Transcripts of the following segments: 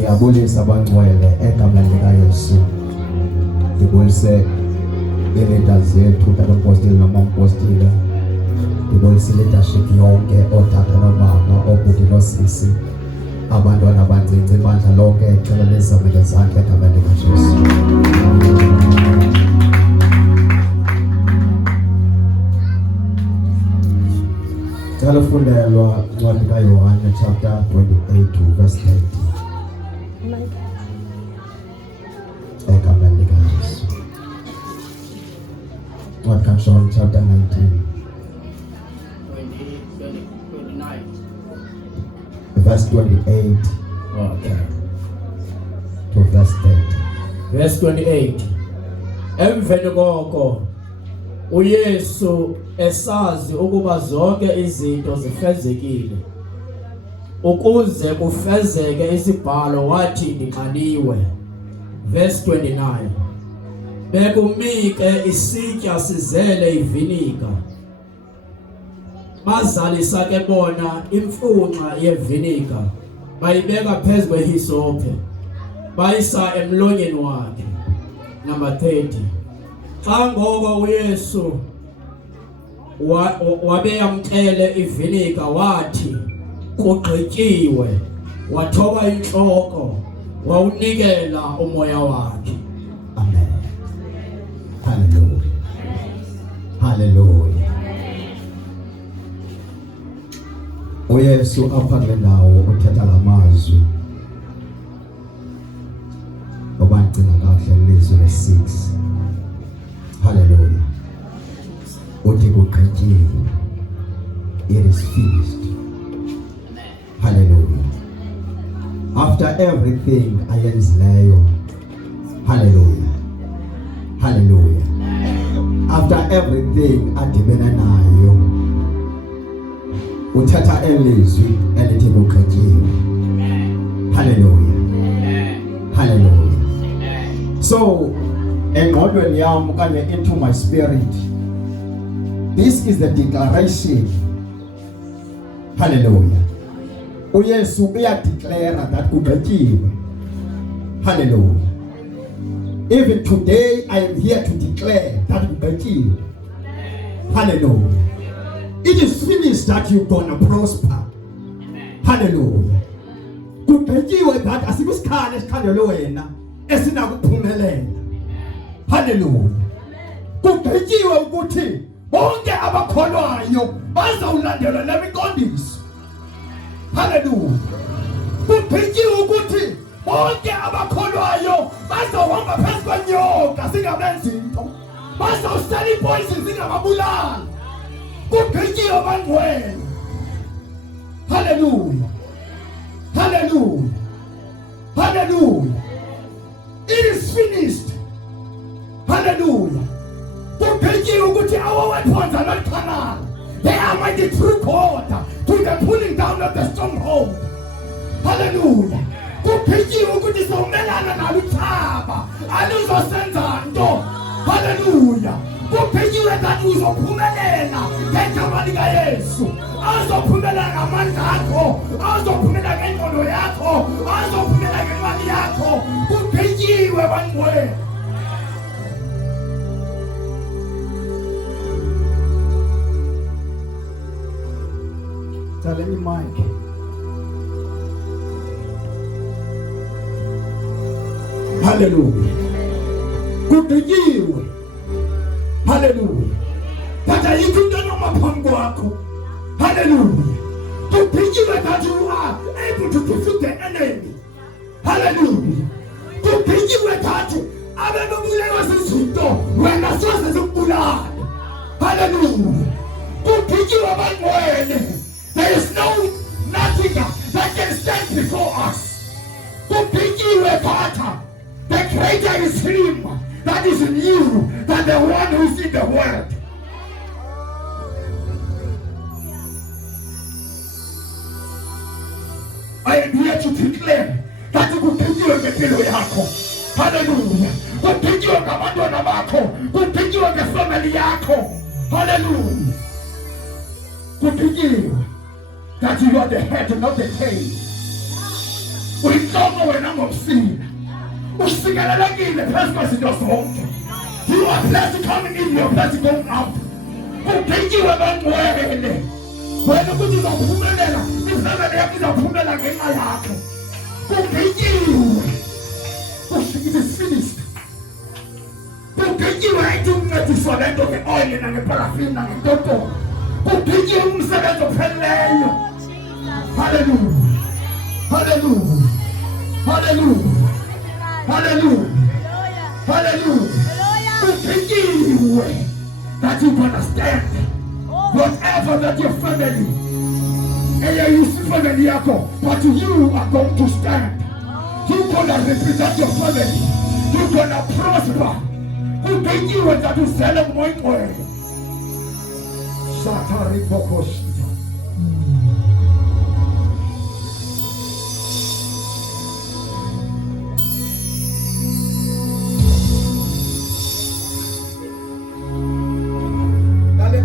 Ndiyabulisa abangcwele egameni likaYesu. Ndibulise ileaders zethu abapostile namapostile. Ndibulise leadership yonke, ootata nomama, oobhuti noosisi, abantwana abancinci, ibandla lonke ecela lizamele zakhe egameni likaJesu. Cela ufundelwa incwadi kaYohane chapter 28 verse 30. Egameni likaJesu. What comes on chapter 19? 29. Verse 28 Okay. to verse 30. Verse 28. Emveni koko uYesu esazi ukuba zonke izinto zifezekile, ukuze kufezeke isibhalo, wathi ndinxaniwe. Verse 29. Bekumike isitya sizele iviniga. Bazalisa ke bona imfunxa yeviniga, bayibeka phezu kwehisophe, bayisa emlonyeni wakhe. Number 30. Xa ngoko uYesu wabeyamkele iviniga, wathi kugqityiwe, wathoba intloko, wawunikela umoya wakhe. Amen. Hallelujah. Hallelujah. uYesu apha kule ndawo uthetha ngamazwi obangcina kahle lizwi le-6. Hallelujah. Uthi kugqityiwe. It is finished. Hallelujah. After everything ayenzileyo. Hallelujah. Hallelujah. After everything adibene nayo, uthatha elizwi elithi kugqityiwe. Hallelujah. Hallelujah. So engqondweni yam kanye into my spirit, this is the declaration. Hallelujah. uYesu uyadeclare that kugqityiwe. Hallelujah. Even today I am here to declare that kugqityiwe. Hallelujah. It is finished that you're gonna prosper. Hallelujah. Kugqityiwe that asikusikhali esikhandele wena esinakuphumelela. Hallelujah. Kugqityiwe ukuthi bonke abakholwayo bazawulandela le miqondiso. Hallelujah. Kugqityiwe ukuthi bonke abakholwayo bazawuhamba phezu kwenyoka zingabenzi into, bazawusela ipoison zingababulali. Kugqityiwe abangcwele. Hallelujah. Hallelujah. Hallelujah. It is finished. Hallelujah. Kugqityiwe ukuthi our weapons are not carnal. They are mighty through God to the pulling down of the stronghold. Hallelujah. Kugqityiwe ukuthi somelana naluthaba aluzosenza nto. Hallelujah. Kugqityiwe that uzophumelela ngegama likaYesu. Azophumelela ngamandla akho, azophumelela ngengqondo yakho, azophumelela ngemali yakho. Kugqityiwe bangcwele. Tell any mic. Hallelujah. Kugqityiwe. Hallelujah. Thatha into nomaphambi kwakho. Hallelujah. Kugqityiwe that you are able to defeat the enemy. Hallelujah. Kugqityiwe that abenobulewa zizinto wena soze zikubulale. Hallelujah. Kugqityiwe bangcwele. There is nothing that can stand before us. Kugqityiwe that the greater is him that is in you than the one who is in the world. I am here to declare that kugqityiwe ngempilo yakho. Hallelujah. Kugqityiwe ngabantwana bakho, kugqityiwe ngefamily yakho. Hallelujah. Kugqityiwe that you are the head and not the tail. Uyinhloko wena ngomsila. Usikelelekile phezu kwezinto zonke. You are blessed coming in, you are blessed going out. Kubhekiwe bangcwele. Wena ukuthi uzaphumelela, ifamily yakho izaphumelela ngenxa yakho. Kubhekiwe. It is finished. Kubhekiwe ethi uncediswa lento nge-oil nangeparafini nangentoto. Kubhekiwe umsebenzi opheleleyo. Hallelujah. Hallelujah. Hallelujah. Hallelujah. Hallelujah. Kubhekiwe that you understand whatever that your family you see family yako, but you are going to stand. You're gonna represent your family. You're gonna prosper. Kubhekiwe that you sell more oil. Shatari Pokoshita.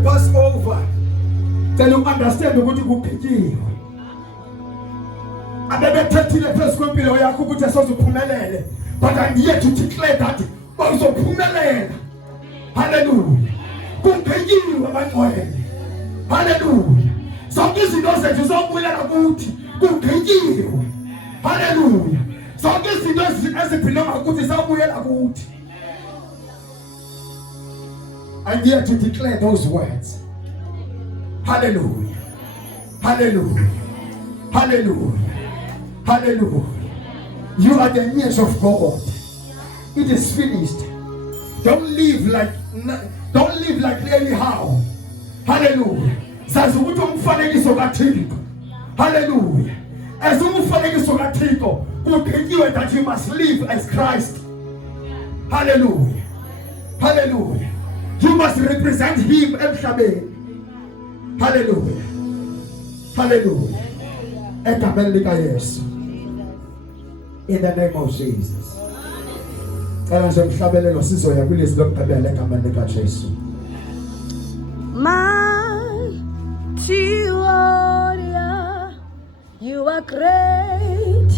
Pass over. Tell you understand ukuthi kubhekiwe. Abebethethile phezu kwempilo yakho ukuthi asozuphumelele. But I'm here to declare that uzophumelela. Hallelujah. Kubhekiwe abangcwele. Hallelujah. Zonke izinto zethu zokubulela kuthi kubhekiwe. Hallelujah. Zonke izinto eziphilonga kuthi zabuyela kuthi. I'm here to declare those words. Hallelujah. Hallelujah. Hallelujah. Hallelujah. You are the needs of God. It is finished. Don't live like anyhow. Hallelujah. Zazi ukuthi umfanekiso kaThixo. Hallelujah. As umfanekiso kaThixo, kubhekiwe that you must live as Christ. Hallelujah. Hallelujah. You must represent him emhlabeni. Hallelujah. Hallelujah. Egameni lika Yesu. In the name of Jesus. Cela nje mhlabelelo sizoya kulezi lokugqibela egameni lika Jesu. Mighty warrior, you are great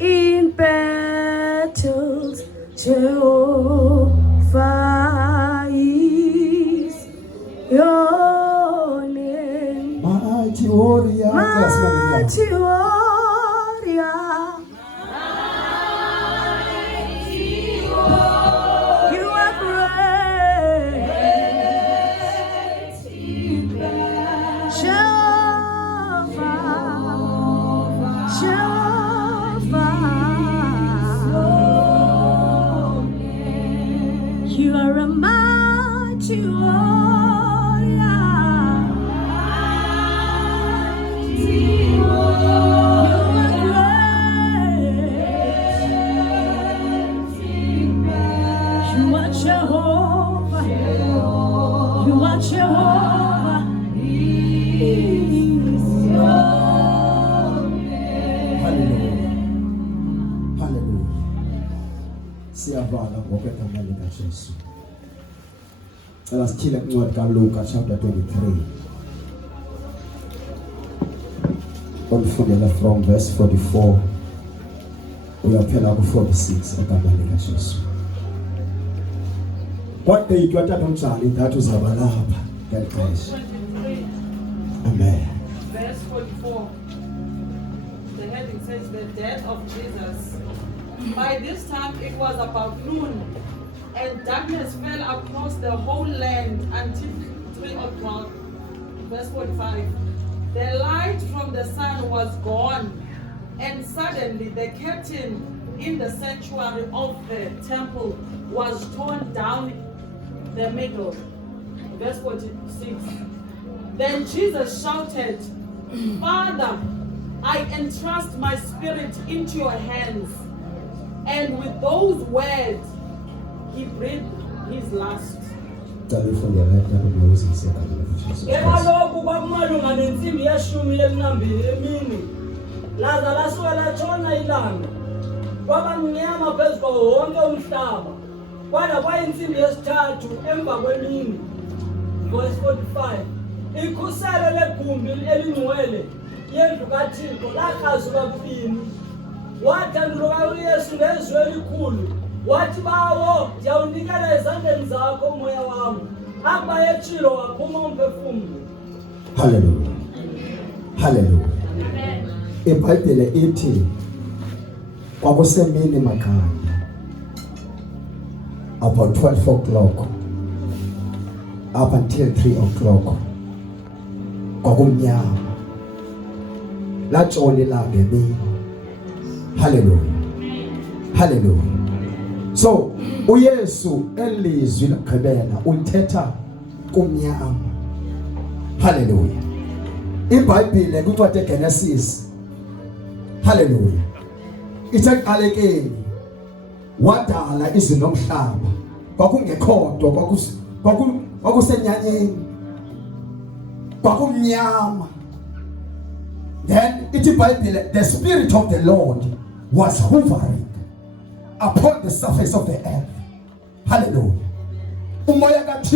in battles. Jehovah is your name. Mighty warrior. Mighty warrior. You are great. You are a mighty warrior. You are Jehovah. You are Jehovah. Hallelujah. Hallelujah. Siyabala ngokwegameni likaJesu. Cela sithile kuncwadi kaLuka chapter 23. Ufundela from verse 44 uyaphela ku 46 egameni likaJesu. One day twathatha umjali thathu zabalapha ngexesha. Amen. Verse 44. The heading says the death of Jesus. By this time it was about noon, and darkness fell across the whole land until 3 o'clock. Verse 45. The light from the sun was gone, and suddenly the curtain in the sanctuary of the temple was torn down the middle. Verse 46. Then Jesus shouted, Father, I entrust my spirit into your hands. And with those words, he breathed his last. Ekaloku kwakumalunga nensimbi yeshumi elinambili emini, laza lasuka latshona ilanga, kwaba mnyama phezu kwawo wonke umhlaba, kwada kwayinsimbi yesithathu emva kwemini. Verse 45. Ikhuselo legumbi elingcwele yendlu kaThixo lakhazulwa kubini, wathanduluka uYesu ngezwi elikhulu wathi bawo ndiyawunikela ezandleni zakho umoya wami aba etshilo waphuma umphefumlo. Hallelujah. Hallelujah. iBhayibhile ithi kwakusemini makhaya about 12 o'clock up until 3 o'clock kwakumnyama latshona ilanga emini. Hallelujah. Hallelujah. So uYesu elizwi lakugqibela ulithetha kumnyama. Hallelujah. iBhayibhile kwincwadi eGenesis, hallelujah, ithi ekuqalekeni wadala izulu nomhlaba, kwakungekho nto, kwakusenyanyeni, kwakumnyama. Then ithi iBhayibhile the Spirit of the Lord was hovering upon the surface of the earth. Hallelujah. Umoya kaThixo